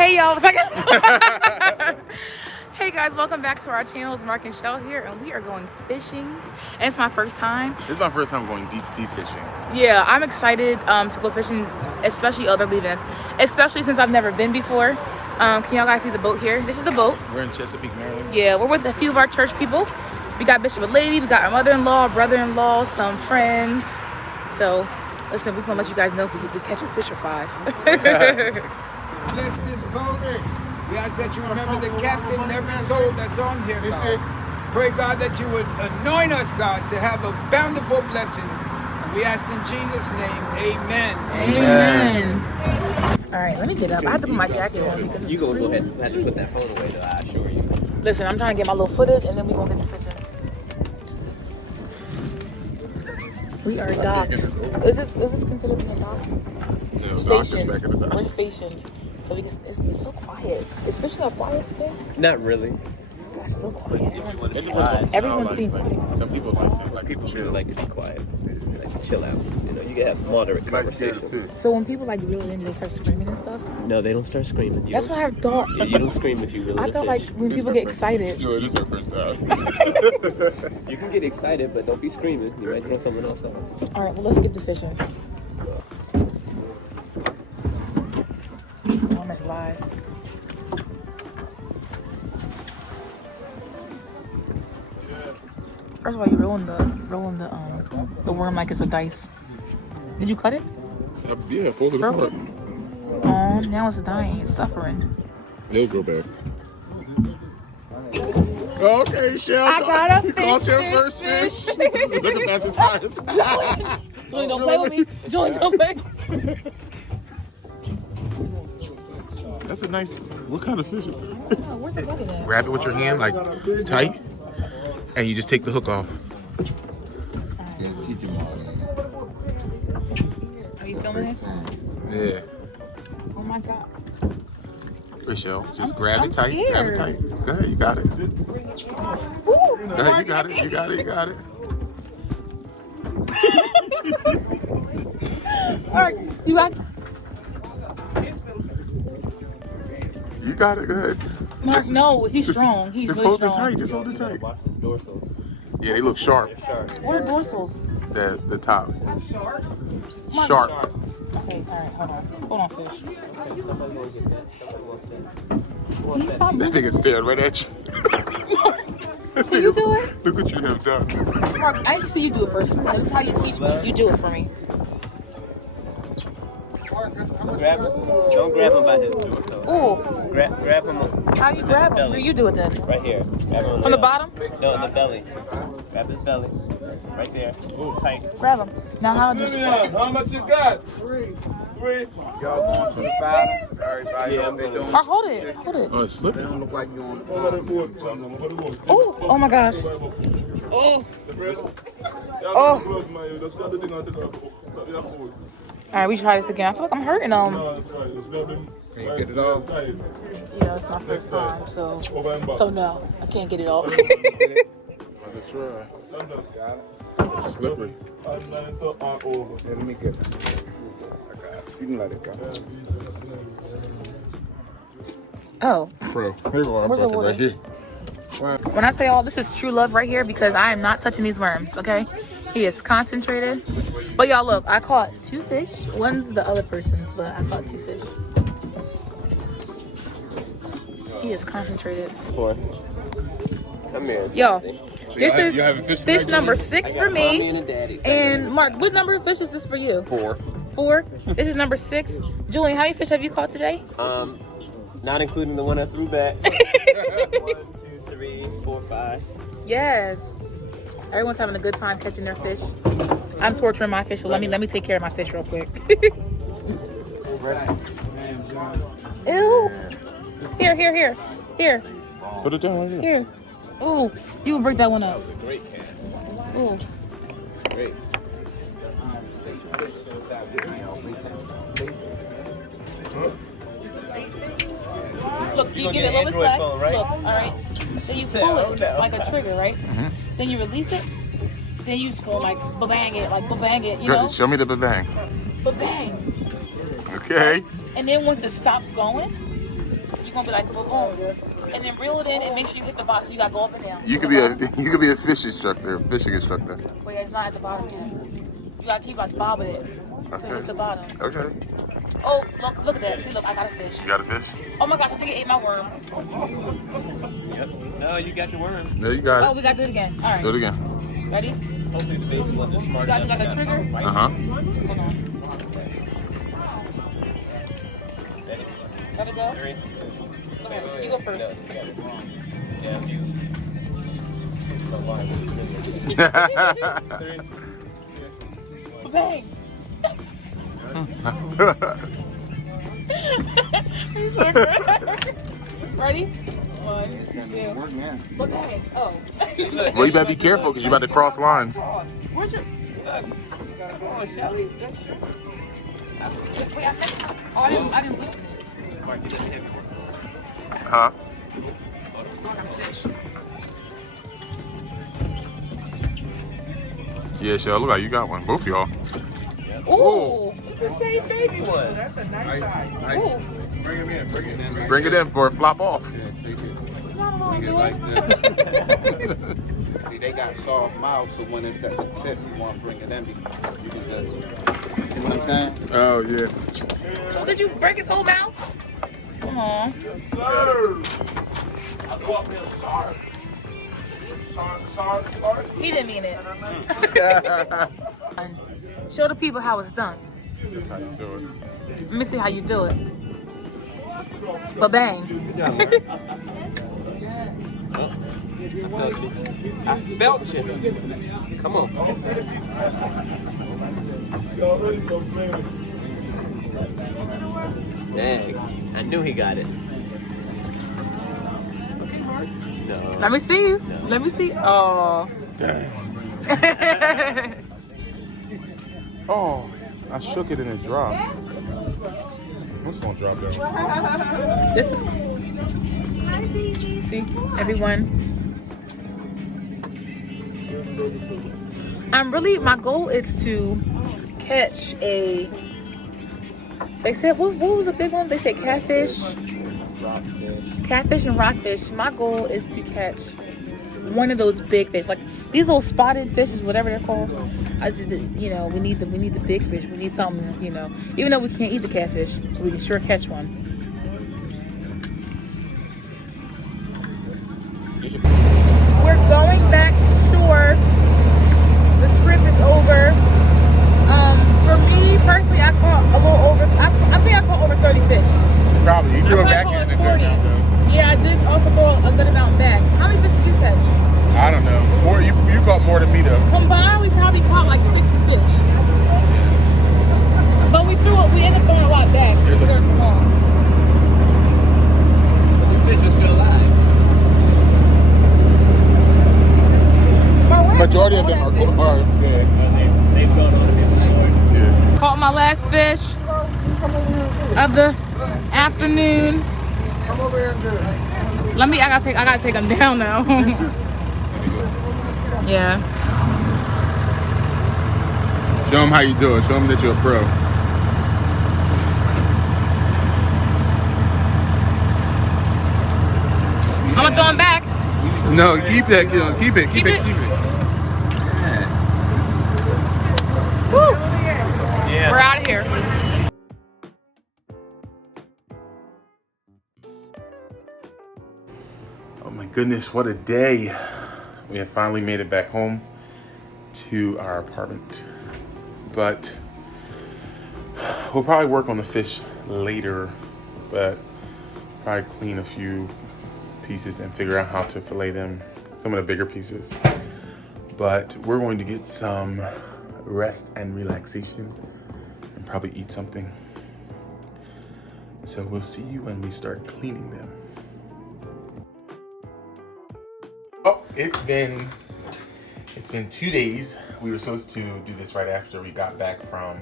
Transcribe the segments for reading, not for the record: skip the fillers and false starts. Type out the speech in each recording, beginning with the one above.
Hey y'all, Hey guys, welcome back to our channel. It's Mark and Shell here, and we are going fishing. And it's my first time. This is my first time going deep sea fishing. Yeah, I'm excited to go fishing, especially other events, especially since I've never been before. Can y'all guys see the boat here? This is the boat. We're in Chesapeake, Maryland. Yeah, we're with a few of our church people. We got Bishop and Lady, we got our mother-in-law, brother-in-law, some friends. So, listen, we're gonna let you guys know if we catch a fish or 5. Bless this boat. We ask that you remember the captain and every soul that's on here, God. Pray, God, that you would anoint us, God, to have a bountiful blessing. We ask in Jesus' name, amen. Amen. All right, let me get up. I have to put my jacket on because it's You gonna go freezing. ahead and have to put that phone away, though, I assure you. Listen, I'm trying to get my little footage, and then we're gonna get the fishing. We are docked. Is this considered being docked? No, Stationed. back in the dock. We're stationed. So it's so quiet. Is fishing a quiet thing? Not really. Gosh, it's so quiet. Everyone's Being quiet. Some people like People chill. really like to be quiet, like to chill out. You know, you can have moderate conversation. So when people like reel it in, they start screaming and stuff. No, they don't start screaming. That's what I thought. Yeah, you don't scream if you really. I thought like when people get excited. Joey, this is our first time. You can get excited, but don't be screaming. You might throw someone else off. All right, well let's get to fishing. How much live? First of all, you rolling the worm like it's a dice. Did you cut it? Yeah, pull it apart. Oh, now it's dying. It's suffering. It'll go back. Okay, Shell. I got a Caught fish, your fish, first fish. fish. Look at fastest fires. Julie, don't play with me. Julie, don't play. That's a nice. What kind of fish is that? Oh, where's the bucket at? Grab it with your hand, like tight, and you just take the hook off. Are you filming this? Yeah. Oh my god. For sure. Just I'm grab it tight. Grab it scared. tight. Go ahead, you got it. Woo! Go ahead, you got it. You got it. You got it. All right, you got. You got it. Go ahead. Mark, no, he's strong. He's Just really hold it strong. tight. Just hold it tight. Watch the dorsals. Yeah, they look sharp. What are dorsals? The top. Mark. Sharp. Okay, all right, hold on. Hold on, fish. Somebody will get that. Somebody wants that. Can you stop That moving? nigga stared right at you. Can you do it? Look what you have done. Mark, I see you do it first. That's how you teach me. You do it for me. Grab him. Don't grab him by his dorsal. Ooh, Grab him how you grab him? You do it then. right here. Grab him From the bottom? No, in the belly. Grab his belly. Right there. Tight. Grab him. Now how do you How much you got? Three. Y'all going to the bottom? Everybody Yeah, on I'm there going. doing Or hold it. Hold it. Oh, it's slipping. don't look like you on the bottom. Oh, oh my gosh. Oh. Oh. All right, we try this again. I feel like I'm hurting them. Can you get it off? Yeah, it's my first time, so no, I can't get it all. Let's try. It's slippery. Let me get it. You can let it go. Oh, Bro, here go. I'm Where's the talking right water? here. when I tell y'all this is true love right here because I am not touching these worms, okay? He is concentrated. But y'all look, I caught 2 fish. One's the other person's, but I caught 2 fish. He is concentrated. Four. Come here. Yo, this is you having fish fish tonight, number Julie? 6 for Mommy me. and a daddy. And Mark, what number of fish is this for you? 4. 4? This is number 6. Julian, how many fish have you caught today? Not including the one I threw back. 1, 2, 3, 4, 5. Yes. Everyone's having a good time catching their fish. I'm torturing my fish, so let me take care of my fish real quick. Ew. Here. Put it down right here. Here. Oh, you will break that one up. Great cat. Oh. Great. Look, you gonna give it a get little an bit Android slack. phone, right? Look, all right. Then you pull Oh, it no. like a trigger, right? Then you release it. Then you just go like ba-bang it, you know? Show me the bang. Ba-bang. Okay. And then once it stops going, you're gonna be like boom, boom, and then reel it in and make sure you hit the bottom. So you gotta go up and down. You could be a fishing instructor. Wait, it's not at the bottom yet. You gotta keep like bobbing it till it's the bottom. Okay. Oh, look at that. See, look, I got a fish. You got a fish? Oh my gosh, I think it ate my worm. Yep. No, you got your worms. No, you got it. Oh, we gotta do it again. All right. Do it again. Ready? Hopefully the baby wasn't smart You gotta do enough. like a trigger. Uh-huh. Hold on. Ready? Gotta go. 3. Come here. You go first. No, you got it wrong. Yeah, you. Bang. Ready? 1, 2. What bang? Oh. Well, you better be careful because you're about to cross lines. Where's your? Come on, Shelly. Wait, I didn't loosen it. Huh? Yeah, Shell, look like you got one. Both of y'all. Ooh. It's the same baby one. Ooh. Bring him in. Bring it in for a flop off. Yeah, take it. Bring it like that. See, they got soft mouths, so when it's at the tip, you want to bring it in because you can just, you know what I'm saying? Oh, yeah. So did you break his whole mouth? Aww. He didn't mean it. Show the people how it's done. That's how you do it. Let me see how you do it. But bang. I felt you. Come on. Dang. I knew he got it. No. Let me see you. Let me see. Oh. Dang. Oh, I shook it and it dropped. What's gonna drop that? This is. See, everyone. My goal is to catch a. They said, what was the big one? They said catfish. Catfish and rockfish. My goal is to catch one of those big fish, like these little spotted fishes, whatever they're called. We need the big fish. We need something, even though we can't eat the catfish, we can sure catch one. We're going back to shore. The trip is over. For me personally, I caught a little over. I think I caught over 30 fish. Probably. You threw it I back caught in the 40. good. Yeah, I did also throw a good amount back. How many fish did you catch? I don't know. More, you caught more than me though. Combined, we probably caught like 60 fish. But we ended up throwing a lot back because they're small. The fish are still alive. Majority of them are dead. They've gone on to be Yeah. Caught my last fish of the afternoon. Come over here and do it. I gotta take them down now. Yeah. Show them how you do it. Show them that you're a pro. I'm gonna throw them back. No, keep that. Keep it. Woo. Yeah. We're out of here. Oh my goodness, what a day. We have finally made it back home to our apartment. But we'll probably work on the fish later, but probably clean a few pieces and figure out how to fillet them, some of the bigger pieces. But we're going to get some rest and relaxation and probably eat something. So we'll see you when we start cleaning them. Oh, it's been 2 days. We were supposed to do this right after we got back from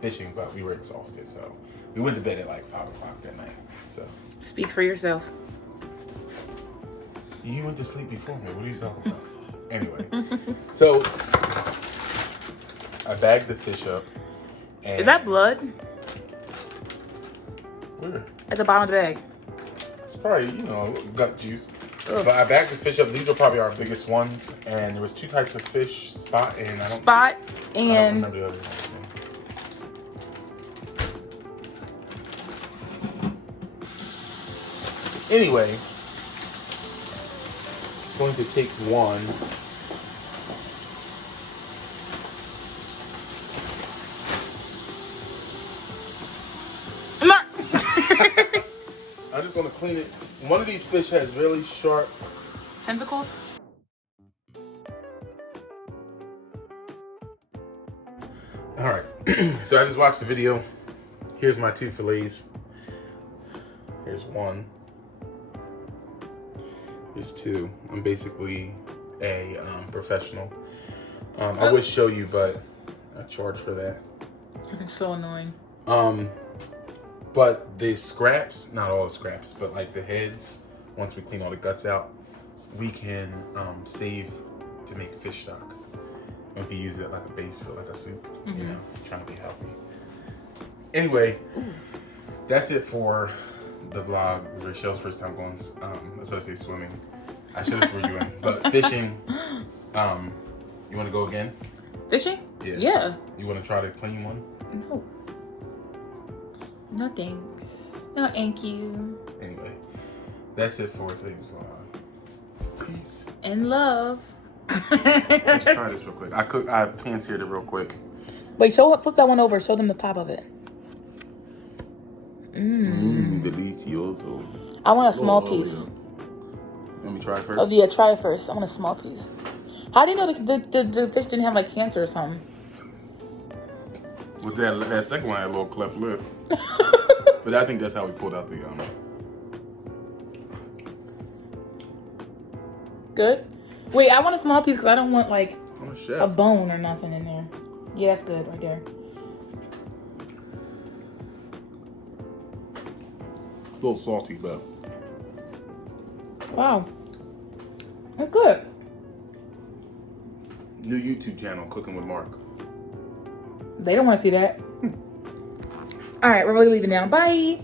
fishing, but we were exhausted, so we went to bed at like 5 o'clock that night. So Speak for yourself. you went to sleep before me. What are you talking about? Anyway, so I bagged the fish up. And Is that blood? where? At the bottom of the bag. It's probably, you know, gut juice. Ugh. But I bagged the fish up. These are probably our biggest ones. And there was 2 types of fish, spot and Spot I don't and remember the other one. Anyway, it's going to take one. I'm just going to clean it. One of these fish has really sharp tentacles. All right, so I just watched the video. Here's my 2 fillets. Here's 1. Here's 2. I'm basically a professional. I would show you, but I charge for that. It's so annoying. But the scraps, not all the scraps, but like the heads, once we clean all the guts out, we can save to make fish stock. And we can use it like a base for like a soup, you know, trying to be healthy. Anyway, that's it for the vlog. It was Rachel's first time going, I was about to say swimming. I should have threw you in. But fishing, you want to go again? Fishing? Yeah. Yeah. You want to try the clean one? No. No thanks. No thank you. Anyway, that's it for today's vlog. Peace. And love. Let's try this real quick. I pan-seared it real quick. Wait, flip that one over. Show them the top of it. Delicioso. I want a small piece. Let me try it first. Oh yeah, try it first. I want a small piece. How do you know the fish didn't have like cancer or something? With that second one, I had a little cleft lip. But I think that's how we pulled out the Good. Wait, I want a small piece because I don't want like I'm a chef. a bone or nothing in there. Yeah, that's good right there. A little salty, but Wow. That's good. new YouTube channel, Cooking with Mark. They don't want to see that. All right, we're really leaving now. Bye.